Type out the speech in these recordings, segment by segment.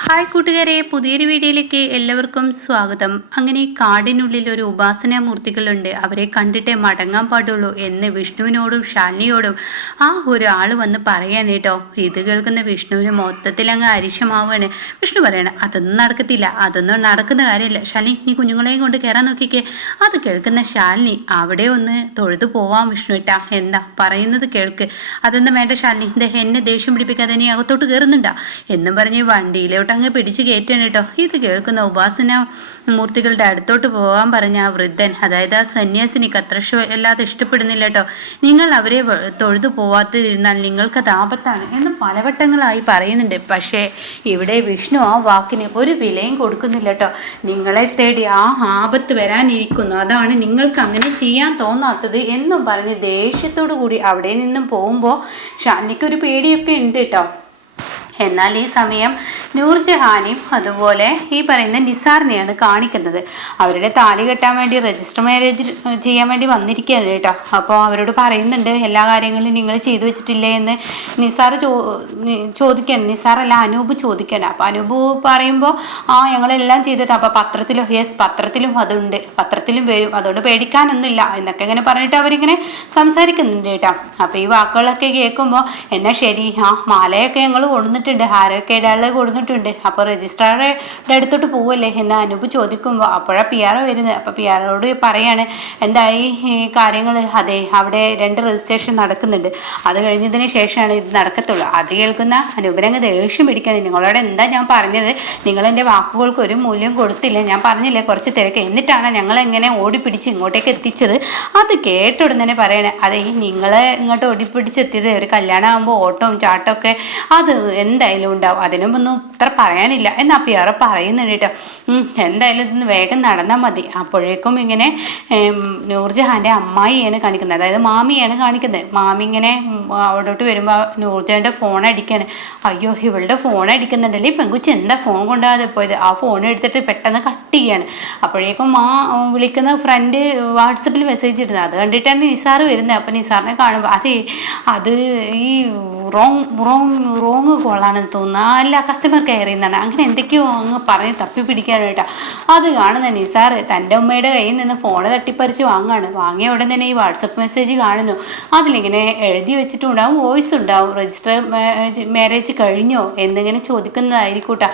Hi കൂട്ടുകാരെ പുതിയൊരു വീഡിയോയിലേക്ക് എല്ലാവർക്കും സ്വാഗതം. അങ്ങനെ കാടിനുള്ളിൽ ഒരു ഉപാസനാമൂർത്തികളുണ്ട്. അവരെ കണ്ടിട്ടേ മടങ്ങാൻ പാടുള്ളൂ എന്ന് വിഷ്ണുവിനോടും ഷാലിനിയോടും ആ ഒരാൾ വന്ന് പറയാൻ കേട്ടോ. ഇത് കേൾക്കുന്ന വിഷ്ണുവിന് മൊത്തത്തിൽ അങ്ങ് അരിശമാവുകയാണ് വിഷ്ണു പറയണം അതൊന്നും നടക്കത്തില്ല. അതൊന്നും നടക്കുന്ന കാര്യമില്ല. ശാലിനി നീ കുഞ്ഞുങ്ങളെയും കൊണ്ട് കയറാൻ നോക്കിക്കേ. അത് കേൾക്കുന്ന ശാലിനി അവിടെ ഒന്ന് തൊഴുതു പോവാം വിഷ്ണു ഇട്ടാ എന്താ? പറയുന്നത് കേൾക്ക്. അതൊന്നും വേണ്ട ശാലിനി. എന്നെ ദേഷ്യം പിടിപ്പിക്കാതെ നീ അകത്തോട്ട് കയറുന്നുണ്ടാ എന്നും പറഞ്ഞ് വണ്ടിയിലോട്ട് അങ്ങ് പിടിച്ച് കയറ്റാണ് കേട്ടോ ഇത് കേൾക്കുന്ന ഉപാസന മൂർത്തികളുടെ അടുത്തോട്ട് പോകാൻ പറഞ്ഞ ആ വൃദ്ധൻ. അതായത് ആ സന്യാസിനിക്ക് അത്ര അല്ലാതെ ഇഷ്ടപ്പെടുന്നില്ല കേട്ടോ നിങ്ങൾ അവരെ തൊഴുതു പോവാത്തിരുന്നാൽ നിങ്ങൾക്ക് താപത്താണ് എന്ന് പലവട്ടങ്ങളായി പറയുന്നുണ്ട്. പക്ഷേ ഇവിടെ വിഷ്ണു ആ വാക്കിന് ഒരു വിലയും കൊടുക്കുന്നില്ല കേട്ടോ നിങ്ങളെ തേടി ആ ആപത്ത് വരാനിരിക്കുന്നു. അതാണ് നിങ്ങൾക്ക് അങ്ങനെ ചെയ്യാൻ തോന്നാത്തത് എന്നും പറഞ്ഞ് ദേഷ്യത്തോടു കൂടി അവിടെ നിന്നും പോകുമ്പോൾ ഷാനിക്കൊരു പേടിയൊക്കെ ഉണ്ട് കേട്ടോ എന്നാൽ ഈ സമയം നൂർജഹാനിയും അതുപോലെ ഈ പറയുന്ന നിസാറിനെയാണ് കാണിക്കുന്നത്. അവരുടെ താലി കെട്ടാൻ വേണ്ടി രജിസ്റ്റർ മാരേജ് ചെയ്യാൻ വേണ്ടി വന്നിരിക്കുകയാണ് കേട്ടോ. അപ്പോൾ അവരോട് പറയുന്നുണ്ട് എല്ലാ കാര്യങ്ങളും നിങ്ങൾ ചെയ്തു വെച്ചിട്ടില്ലേ? എന്ന് നിസാർ ചോ ചോദിക്കണം നിസാറല്ല അനൂപ് ചോദിക്കണം അപ്പോൾ അനൂപ് പറയുമ്പോൾ ആ ഞങ്ങളെല്ലാം ചെയ്തിട്ട് അപ്പോൾ പത്രത്തിലും യെസ് പത്രത്തിലും അതുണ്ട്. പത്രത്തിലും വരും. അതുകൊണ്ട് പേടിക്കാനൊന്നുമില്ല. എന്നൊക്കെ ഇങ്ങനെ പറഞ്ഞിട്ട് അവരിങ്ങനെ സംസാരിക്കുന്നുണ്ട് കേട്ടോ. അപ്പോൾ ഈ വാക്കുകളൊക്കെ കേൾക്കുമ്പോൾ എന്നാൽ ശരി. ആ മാലയൊക്കെ ഞങ്ങൾ കൊടുത്തിട്ടുണ്ട് ആരൊക്കെ ഇടാളെ കൊടുത്തിട്ടുണ്ട് അപ്പോൾ രജിസ്ട്രാറുടെ അടുത്തോട്ട് പോവല്ലേ? എന്ന് അനൂപ് ചോദിക്കുമ്പോൾ അപ്പോഴാണ് പി ആർ വരുന്നത്. അപ്പോൾ പി ആറോട് പറയാണ് എന്തായി കാര്യങ്ങൾ അതെ അവിടെ രണ്ട് രജിസ്ട്രേഷൻ നടക്കുന്നുണ്ട്. അത് കഴിഞ്ഞതിന് ശേഷമാണ് ഇത് നടക്കത്തുള്ളൂ. അത് കേൾക്കുന്ന അനൂപിനങ്ങ് ദേഷ്യം പിടിക്കണം. നിങ്ങളോട് എന്താ ഞാൻ പറഞ്ഞത്? നിങ്ങൾ എന്റെ വാക്കുകൾക്ക് ഒരു മൂല്യം കൊടുത്തില്ല. ഞാൻ പറഞ്ഞില്ലേ കുറച്ച് തിരക്ക്. എന്നിട്ടാണ് ഞങ്ങൾ എങ്ങനെ ഓടിപ്പിടിച്ച് ഇങ്ങോട്ടേക്ക് എത്തിച്ചത്? അത് കേട്ട ഉടനെ പറയണേ അതെ നിങ്ങളെ ഇങ്ങോട്ട് ഓടിപ്പിടിച്ചെത്തിയത് ഒരു കല്യാണം ആകുമ്പോൾ ഓട്ടവും ചാട്ടവും ഒക്കെ അത് എന്തായാലും ഉണ്ടാവും. അതിനൊന്നും ഇത്ര പറയാനില്ല. എന്നാ പിയാറ് പറയുന്നുണ്ട് കേട്ടോ. എന്തായാലും ഇതൊന്ന് വേഗം നടന്നാൽ മതി. അപ്പോഴേക്കും ഇങ്ങനെ നൂർജഹാന്റെ അമ്മായിയാണ് കാണിക്കുന്നത്. അതായത് മാമിയാണ് കാണിക്കുന്നത്. മാമി ഇങ്ങനെ അവിടോട്ട് വരുമ്പോൾ നൂർജഹാന്റെ ഫോൺ അടിക്കാണ്. അയ്യോ ഇവളുടെ ഫോൺ അടിക്കുന്നുണ്ടല്ലേ? ഈ എന്താ ഫോൺ കൊണ്ടാതെ പോയത്? ആ ഫോൺ എടുത്തിട്ട് പെട്ടെന്ന് കട്ട് ചെയ്യാണ്. അപ്പോഴേക്കും ആ വിളിക്കുന്ന ഫ്രണ്ട് വാട്സപ്പിൽ മെസ്സേജ് ഇടുന്നത്. അത് കണ്ടിട്ടാണ് നിസാർ വരുന്നത്. അപ്പൊ നിസാറിനെ കാണുമ്പോൾ അതെ അത് ഈ റോങ് റോങ് റോങ് കോളാണെന്ന് തോന്നുന്നു. അല്ല കസ്റ്റമർ കെയറിൽ നിന്നാണ് അങ്ങനെ എന്തൊക്കെയോ അങ്ങ് പറഞ്ഞ് തപ്പി പിടിക്കാനായിട്ടാ അത് കാണുന്ന നിസാർ തന്റെ ഉമ്മയുടെ കയ്യിൽ നിന്ന് ഫോൺ തട്ടിപ്പറിച്ച് വാങ്ങാണ്. വാങ്ങിയ ഉടൻ തന്നെ ഈ വാട്സപ്പ് മെസ്സേജ് കാണുന്നു. അതിലിങ്ങനെ എഴുതി വെച്ചിട്ടുണ്ടാവും വോയിസ് ഉണ്ടാവും. രജിസ്റ്റർ മാരേജ് കഴിഞ്ഞോ എന്നിങ്ങനെ ചോദിക്കുന്നതായിരിക്കൂട്ടാ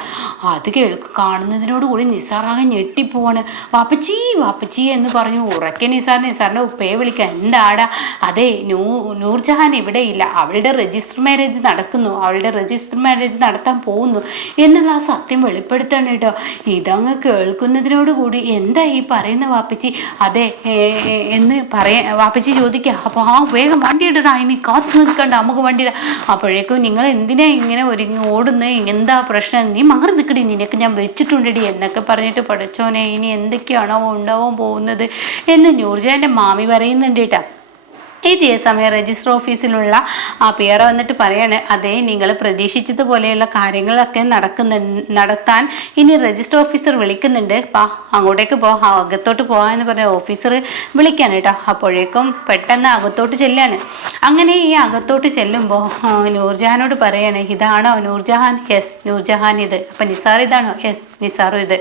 അത് കേൾക്കും കാണുന്നതിനോട് കൂടി നിസാറാകെ ഞെട്ടിപ്പോവാണ്. വാപ്പച്ചി വാപ്പച്ചി എന്ന് പറഞ്ഞു ഉറക്കെ നിസാർ നിസാറിന്റെ ഉപ്പയെ വിളിക്കുക എന്താടാ? അതെ നൂ നൂർജഹാൻ ഇവിടെ ഇല്ല. അവളുടെ രജിസ്റ്റർ മാരേജ് നടക്കുന്നു. അവളുടെ രജിസ്റ്റർ മാരേജ് നടത്താൻ പോകുന്നു എന്നുള്ള ആ സത്യം വെളിപ്പെടുത്താണ് കേട്ടോ. ഇതങ്ങ് കേൾക്കുന്നതിനോട് കൂടി എന്താ ഈ പറയുന്ന വാപ്പച്ചി? അതെ എന്ന് പറയാ വാപ്പച്ചി ചോദിക്കുക. അപ്പോൾ ആ വേഗം വണ്ടി ഇടടാ ഇനി കാത്തു നിൽക്കണ്ട നമുക്ക് വണ്ടി ഇടാം. അപ്പോഴേക്കും നിങ്ങൾ എന്തിനാ ഇങ്ങനെ ഒരുങ്ങി ഓടുന്നത് എന്താ പ്രശ്നം? നീ മാറി നിൽക്കടി നിനക്ക് ഞാൻ വെച്ചിട്ടുണ്ടടി എന്നൊക്കെ പറഞ്ഞിട്ട് പഠിച്ചോനെ ഇനി എന്തൊക്കെയാണോ ഉണ്ടാവാൻ പോകുന്നത് എന്ന് നൂർജാന്റെ മാമി പറയുന്നുണ്ട് കേട്ടാ. ഇതേ സമയം രജിസ്റ്റർ ഓഫീസിലുള്ള ആ പിയറ വന്നിട്ട് പറയാണ് അതേ നിങ്ങൾ പ്രതീക്ഷിച്ചതുപോലെയുള്ള കാര്യങ്ങളൊക്കെ നടക്കുന്ന നടത്താൻ ഇനി രജിസ്റ്റർ ഓഫീസർ വിളിക്കുന്നുണ്ട്. പാ അങ്ങോട്ടേക്ക് പോ അകത്തോട്ട് പോകാമെന്ന് പറഞ്ഞ ഓഫീസർ വിളിക്കാൻ കേട്ടോ. അപ്പോഴേക്കും പെട്ടെന്ന് അകത്തോട്ട് ചെല്ലാണ്. അങ്ങനെ ഈ അകത്തോട്ട് ചെല്ലുമ്പോൾ നൂർജഹാനോട് പറയാണ് ഇതാണോ നൂർജഹാൻ? യെസ് നൂർജഹാൻ ഇത്. അപ്പം നിസാർ ഇതാണോ? യെസ് നിസാറും ഇത്.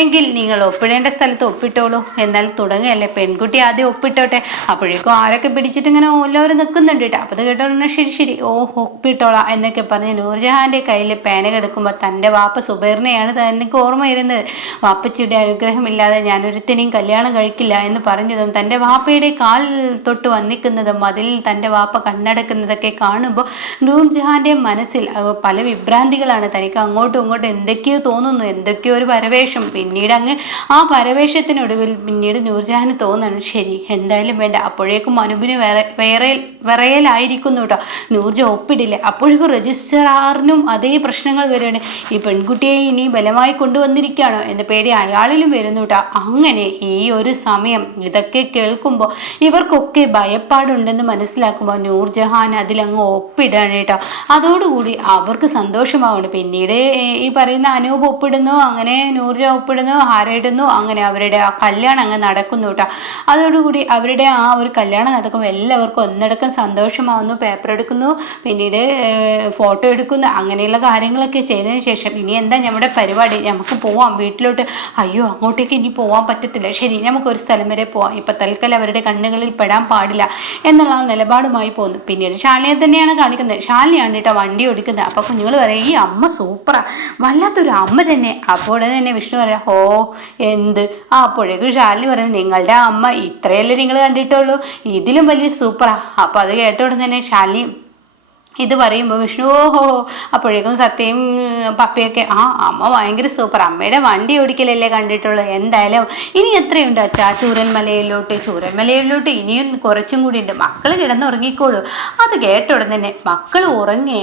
എങ്കിൽ നിങ്ങൾ ഒപ്പിടേണ്ട സ്ഥലത്ത് ഒപ്പിട്ടോളൂ. എന്നാൽ തുടങ്ങുകയല്ലേ? പെൺകുട്ടി ആദ്യം ഒപ്പിട്ടോട്ടെ? അപ്പോഴേക്കും ആരൊക്കെ പിടിച്ചിട്ട് ഇങ്ങനെ എല്ലാവരും നിൽക്കുന്നുണ്ട് കേട്ടോ അപ്പോൾ കേട്ടോ ഉടനെ ശരി ശരി. ഓ ഒപ്പിട്ടോളാം എന്നൊക്കെ പറഞ്ഞ് നൂർജഹാന്റെ കയ്യിൽ പേന കിടക്കുമ്പോൾ തന്റെ വാപ്പ സുബൈറിനെയാണ് തനിക്ക് ഓർമ്മ വരുന്നത്. വാപ്പച്ചിയുടെ അനുഗ്രഹമില്ലാതെ ഞാൻ ഒരുത്തിനെയും കല്യാണം കഴിക്കില്ല എന്ന് പറഞ്ഞതും തന്റെ വാപ്പയുടെ കാൽ തൊട്ട് വന്നിക്കുന്നതും അതിൽ തന്റെ വാപ്പ കണ്ണടക്കുന്നതൊക്കെ കാണുമ്പോൾ നൂർജഹാന്റെ മനസ്സിൽ പല വിഭ്രാന്തികളാണ് തനിക്ക് അങ്ങോട്ടും ഇങ്ങോട്ടും എന്തൊക്കെയോ തോന്നുന്നു എന്തൊക്കെയോ ഒരു പരവേഷം. പിന്നീട് അങ്ങ് ആ പരവേഷത്തിനൊടുവിൽ പിന്നീട് നൂർജഹാന് തോന്നുന്നു ശരി എന്തായാലും വേണ്ട. അപ്പോഴേക്കും അനുപിന് വേറെ വേറെ വിറയലായിരിക്കുന്നു കേട്ടോ നൂർജ ഒപ്പിടില്ല. അപ്പോഴേക്കും രജിസ്ട്രാറിനും അതേ പ്രശ്നങ്ങൾ വരികയാണ് ഈ പെൺകുട്ടിയെ ഇനി ബലമായി കൊണ്ടുവന്നിരിക്കുകയാണോ എന്ന പേടി അയാളിലും വരുന്നു കേട്ടോ അങ്ങനെ ഈ ഒരു സമയം ഇതൊക്കെ കേൾക്കുമ്പോൾ ഇവർക്കൊക്കെ ഭയപ്പാടുണ്ടെന്ന് മനസ്സിലാക്കുമ്പോൾ നൂർജഹാൻ അതിലങ്ങ് ഒപ്പിടാണ് കേട്ടോ അതോടുകൂടി അവർക്ക് സന്തോഷമാവുന്നുണ്ട് പിന്നീട് ഈ പറയുന്ന അനൂപ് ഒപ്പിടുന്നു അങ്ങനെ നൂർജ ഒപ്പിടുന്നു ഹാരയിടുന്നു അങ്ങനെ അവരുടെ ആ കല്യാണം അങ്ങ് നടക്കുന്നു കേട്ടോ അതോടുകൂടി അവരുടെ ആ ഒരു കല്യാണം നടക്കുമ്പോൾ എല്ലാവർക്കും ഒന്നടക്കം സന്തോഷമാവുന്നു പേപ്പർ എടുക്കുന്നു പിന്നീട് ഫോട്ടോ എടുക്കുന്നു അങ്ങനെയുള്ള കാര്യങ്ങളൊക്കെ ചെയ്തതിന് ശേഷം ഇനി എന്താ നമ്മുടെ പരിപാടി? നമുക്ക് പോവാം വീട്ടിലോട്ട്. അയ്യോ അങ്ങോട്ടേക്ക് ഇനി പോകാൻ പറ്റത്തില്ല. ശരി നമുക്കൊരു സ്ഥലം വരെ പോവാം. ഇപ്പം തൽക്കാലം അവരുടെ കണ്ണുകളിൽ പെടാൻ പാടില്ല എന്നുള്ള ആ നിലപാടുമായി പോകുന്നു പിന്നീട് ശാലിനെ തന്നെയാണ് കാണിക്കുന്നത്. ശാലയാണ് കേട്ടോ വണ്ടി ഓടിക്കുന്നത്. അപ്പോൾ കുഞ്ഞുങ്ങൾ പറയും ഈ അമ്മ സൂപ്പറാ. വല്ലാത്തൊരു അമ്മ തന്നെ. അപ്പോൾ തന്നെ വിഷ്ണു പറയാം ഓ എന്ത്? ആ അപ്പോഴേക്കും ശാലിനി പറയുന്നത് നിങ്ങളുടെ അമ്മ ഇത്രയല്ലേ നിങ്ങൾ കണ്ടിട്ടുള്ളൂ. ഇതിലും വലിയ സൂപ്പറാ അപ്പോൾ അത് കേട്ട ഉടനെ തന്നെ ശാലിനി ഇത് പറയുമ്പോൾ വിഷ്ണു ഓഹോ അപ്പോഴേക്കും സത്യം പപ്പയൊക്കെ ആ അമ്മ ഭയങ്കര സൂപ്പർ അമ്മയുടെ വണ്ടി ഓടിക്കലല്ലേ കണ്ടിട്ടുള്ളൂ. എന്തായാലും ഇനി എത്രയുണ്ട് അച്ഛാ? ചൂരൽമലയിലോട്ട് ചൂരൽമലയിലോട്ട് ഇനിയും കുറച്ചും കൂടി ഉണ്ട്. മക്കൾ കിടന്നുറങ്ങിക്കോളൂ. അത് കേട്ട ഉടൻ തന്നെ മക്കൾ ഉറങ്ങി.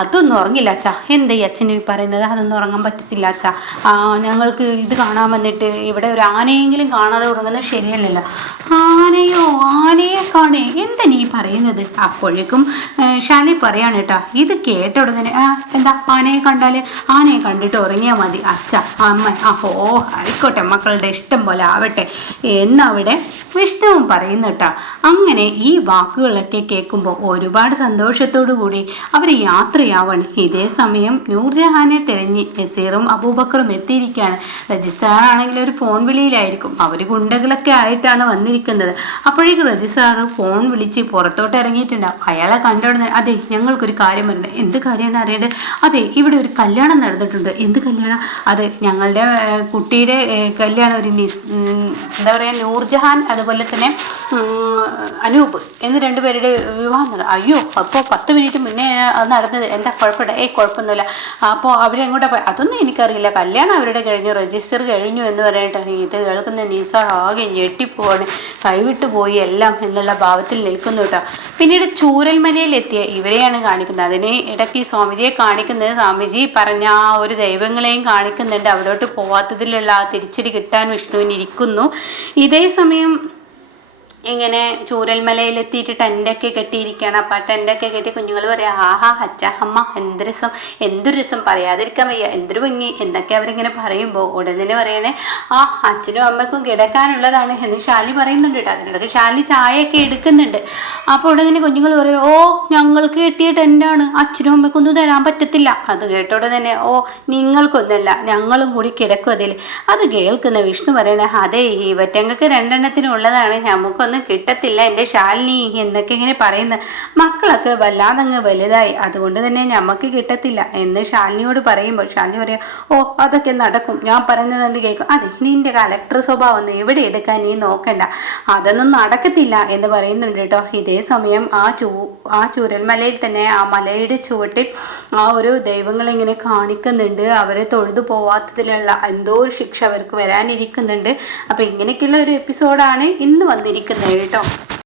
അതൊന്നും ഉറങ്ങില്ല അച്ഛാ. എന്താ ഈ അച്ഛൻ ഈ പറയുന്നത്? അതൊന്നും ഉറങ്ങാൻ പറ്റത്തില്ല അച്ഛാ. ഞങ്ങൾക്ക് ഇത് കാണാൻ വന്നിട്ട് ഇവിടെ ഒരു ആനയെങ്കിലും കാണാതെ ഉറങ്ങുന്നത് ശരിയല്ലല്ലോ. ആനയോ ആനയെ കാണേ. എന്താ നീ പറയുന്നത്? അപ്പോഴേക്കും ഷാനി പറയാണ് കേട്ടോ. ഇത് കേട്ട ഉടനെ ആ എന്താ? ആനയെ കണ്ടാൽ ആനയെ കണ്ടിട്ട് ഉറങ്ങിയാൽ മതി. അച്ഛ അമ്മ അഹോ ആയിക്കോട്ടെ മക്കളുടെ ഇഷ്ടം പോലെ ആവട്ടെ. എന്നവിടെ വിഷ്ണുവും പറയുന്നു കേട്ടോ അങ്ങനെ ഈ വാക്കുകളൊക്കെ കേൾക്കുമ്പോൾ ഒരുപാട് സന്തോഷത്തോടു കൂടി അവർ യാത്രയാവാണ്. ഇതേ സമയം നൂർജഹാനെ തിരഞ്ഞ് നസീറും അബൂബക്കറും എത്തിയിരിക്കുകയാണ്. രജിസാറാണെങ്കിൽ ഒരു ഫോൺ വിളിയിലായിരിക്കും. അവർ ഗുണ്ടകളൊക്കെ ആയിട്ടാണ് വന്നിരിക്കുന്നത്. അപ്പോഴേക്കും രജിസാറ് ഫോൺ വിളിച്ച് പുറത്തോട്ട് ഇറങ്ങിയിട്ടുണ്ടാവും അയാളെ കണ്ടോടുന്ന അതെ ഞങ്ങൾക്കൊരു കാര്യം വരണ്ട എന്ത് കാര്യമാണ് അറിയേണ്ടത്? അതെ ഇവിടെ ഒരു കല്യാണം നടന്നിട്ടുണ്ട്. എന്ത് കല്യാണം? അതെ ഞങ്ങളുടെ കുട്ടിയുടെ കല്യാണം. ഒരു നിസ് എന്താ പറയുക നൂർജഹാൻ അതുപോലെ തന്നെ അനൂപ് എന്ന് രണ്ടുപേരുടെ വിവാഹം. നടന്നു അയ്യോ അപ്പോൾ പത്ത് മിനിറ്റ് മുന്നേ അത് നടന്നത്. എന്താ കുഴപ്പമില്ല ഏയ് കുഴപ്പമൊന്നുമില്ല. അപ്പോൾ അവരെങ്ങോട്ടാ പോയി? അതൊന്നും എനിക്കറിയില്ല. കല്യാണം അവരുടെ കഴിഞ്ഞു രജിസ്റ്റർ കഴിഞ്ഞു എന്ന് പറഞ്ഞിട്ട് ഇത് കേൾക്കുന്ന നീസാർ ആകെ ഞെട്ടിപ്പോവാണ്. കൈവിട്ട് പോയി എല്ലാം എന്നുള്ള ഭാവത്തിൽ നിൽക്കുന്നു കേട്ടോ. പിന്നീട് ചൂരൽമലയിലെത്തിയ ഇവരെയാണ് കാണിക്കുന്നത്. അതിനെ ഇടയ്ക്ക് സ്വാമിജിയെ കാണിക്കുന്നത് സ്വാമിജി പറഞ്ഞ ആ ഒരു ദൈവങ്ങളെയും കാണിക്കുന്നുണ്ട്. അവിടോട്ട് പോവാത്തതിലുള്ള ആ തിരിച്ചടി കിട്ടാൻ വിഷ്ണുവിന് ഇരിക്കുന്നു. ഇതേ സമയം ഇങ്ങനെ ചൂരൽമലയിലെത്തിയിട്ട് ടെന്റൊക്കെ കെട്ടിയിരിക്കുകയാണ് അപ്പം ആ ടെന്റൊക്കെ കെട്ടി കുഞ്ഞുങ്ങൾ പറയാം ആഹാ അച്ഛ അമ്മ എന്ത് രസം എന്തൊരു രസം പറയാതിരിക്കാൻ വയ്യ എന്തൊരു ഭംഗി എന്നൊക്കെ അവരിങ്ങനെ പറയുമ്പോൾ ഉടനെ പറയണേ ആ അച്ഛനും അമ്മക്കും കിടക്കാനുള്ളതാണ് എന്ന് ഷാലി പറയുന്നുണ്ട് കേട്ടോ. അതിനിടയ്ക്ക് ഷാലി ചായയൊക്കെ എടുക്കുന്നുണ്ട്. അപ്പോൾ ഉടനെ കുഞ്ഞുങ്ങൾ പറയും ഓ ഞങ്ങൾക്ക് കെട്ടിയ ടെന്റാണ് അച്ഛനും അമ്മയ്ക്കും ഒന്നും തരാൻ പറ്റത്തില്ല. അത് കേട്ടോടെ തന്നെ ഓ നിങ്ങൾക്കൊന്നല്ല ഞങ്ങളും കൂടി കിടക്കും അതിൽ അത് കേൾക്കുന്ന വിഷ്ണു പറയണേ അതെ ഈ വറ്റങ്ങൾക്ക് രണ്ടെണ്ണത്തിനുള്ളതാണ് നമുക്കൊന്നും ഒന്നും കിട്ടത്തില്ല എന്റെ ശാലിനി എന്നൊക്കെ ഇങ്ങനെ പറയുന്നത് മക്കളൊക്കെ വല്ലാതങ്ങ് വലുതായി. അതുകൊണ്ട് തന്നെ ഞമ്മക്ക് കിട്ടത്തില്ല എന്ന് ശാലിനിയോട് പറയുമ്പോൾ ശാലിനി പറയാം ഓ അതൊക്കെ നടക്കും. ഞാൻ പറയുന്നത് കേൾക്കും? അതെ നിന്റെ കലക്ടർ സ്വഭാവം ഒന്നും എവിടെ എടുക്കാൻ നീ നോക്കണ്ട. അതൊന്നും നടക്കത്തില്ല എന്ന് പറയുന്നുണ്ട് കേട്ടോ. ഇതേ സമയം ആ ചൂ ആ ചുരൽമലയിൽ തന്നെ ആ മലയുടെ ചുവട്ടിൽ ആ ഒരു ദൈവങ്ങൾ ഇങ്ങനെ കാണിക്കുന്നുണ്ട്. അവരെ തൊഴുതു പോവാത്തതിലുള്ള എന്തോ ഒരു ശിക്ഷ അവർക്ക് വരാനിരിക്കുന്നുണ്ട്. അപ്പം ഇങ്ങനെയൊക്കെയുള്ള ഒരു എപ്പിസോഡാണ് ഇന്ന് വന്നിരിക്കുന്നത്. കേട്ടോ